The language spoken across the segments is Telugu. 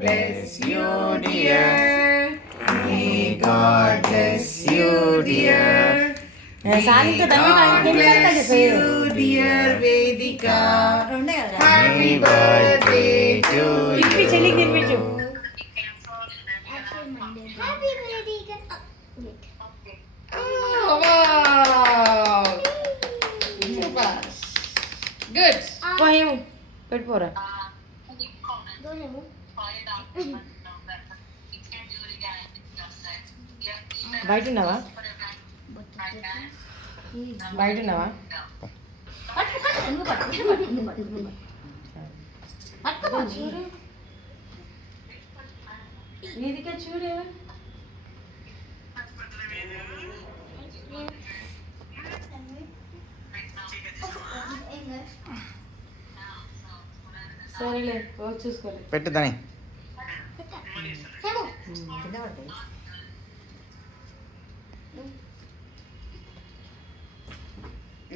bless you, dear. May God bless you, dear. May God bless you, dear Vedika. Happy birthday to you. Happy Vedika. Oh, wow. Super. Good. పెట్టుకోరా బయట ఉన్నావా బయట ఉన్నావా చూడు వీధికే చూడు సరేలే చూసుకోలే పెట్టుదని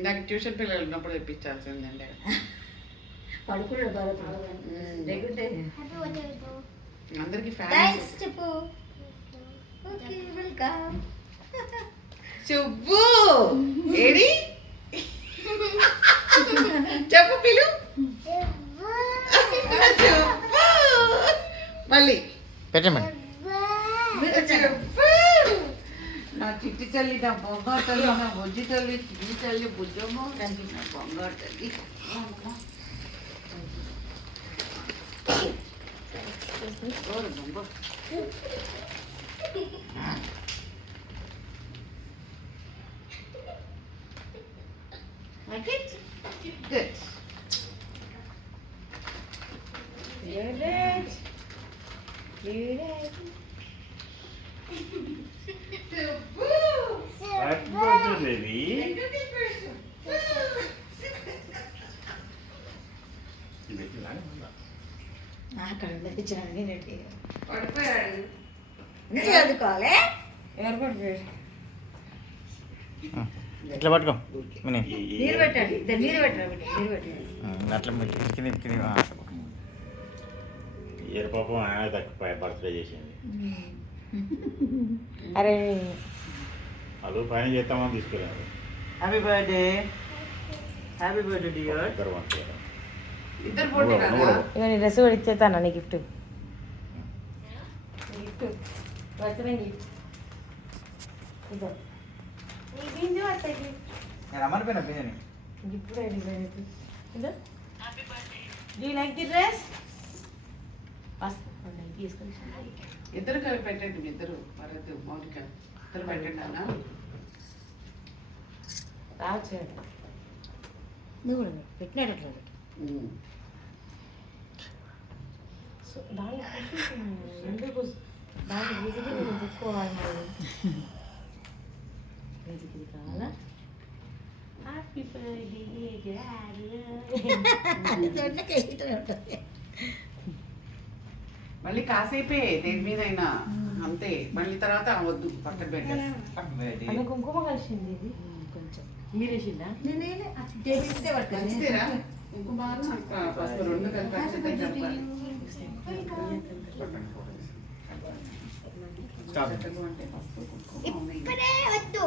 నాకు ట్యూషన్ పిల్లలు ఉన్నప్పుడు తెప్పించాల్సిందండి పడుకున్నాడు భరత్ లేకుంటే అందరికి థ్యాంక్స్ చెప్పు ఓకే వెల్కమ్ సుబ్బు ఏడి చెప్పు పిలు సుబ్బు మళ్ళీ పెట్టమండి సుబ్బు నా చిట్టి తల్లి నా బొంగారు తల్లి నా బుజ్జి తల్లి చిన్ని తల్లి బుజ్జమ్మ దానికి నా బొంగారు తల్లి Like it? Good. You're it. You're it. Happy birthday, baby. అక్కడ తెచ్చినాను నేనేంటి పడిపోయాడు చదువుకోవాలి ఎవరు పడిపోయాడు ఇట్లా పట్టుకో మినీ నీరు పెట్టండి ఇద్దరు నీరు పెట్టండి నీరు పెట్టండి అట్లా పెట్టి కింది ఇయర్ పాపం ఆయన తక్కువ బర్త్డే చేసింది అరే అది పైన చేస్తామని తీసుకెళ్ళారు హ్యాపీ బర్త్డే డియర్ ఇద్దరు పోటీరా ఇక నీ డ్రెస్ కూడా ఇచ్చేస్తాను నీ గిఫ్ట్ గిఫ్ట్ వచ్చిన గిఫ్ట్ ఇదో బిందు వస్తాయి రమ్మనిపోయినా బిర్యానీ గిఫ్ట్ ఇదో డూ లైక్ ది డ్రెస్ తీసుకొని ఇద్దరు కలిపి పెట్టండి మీ ఇద్దరు భరత్ మౌనిక ఇద్దరు పెట్టండి అన్న రావచ్చు నువ్వు కూడా పెట్టినాడు అట్లా సో దాని ఎందుకు దాని వీధికి నేను తెచ్చుకోవాలి మరి వీధికి ఇది కావాలా హ్యాపీ బర్త్డే మళ్ళీ కాసేపే దేని మీద అయినా అంతే మళ్ళీ తర్వాత వద్దు పక్కన పెట్టేసి అన్న కుంకుమ కలిసింది ఇది కొంచెం మీరేసిందా మంచిదేరా కుంకుమ పసుపు రెండు కలిపి అక్షతలు కలపాలి. అక్షతలు అంటే పసుపు కుంకుమ ఉన్నాయి. ఇప్పుడే వద్దు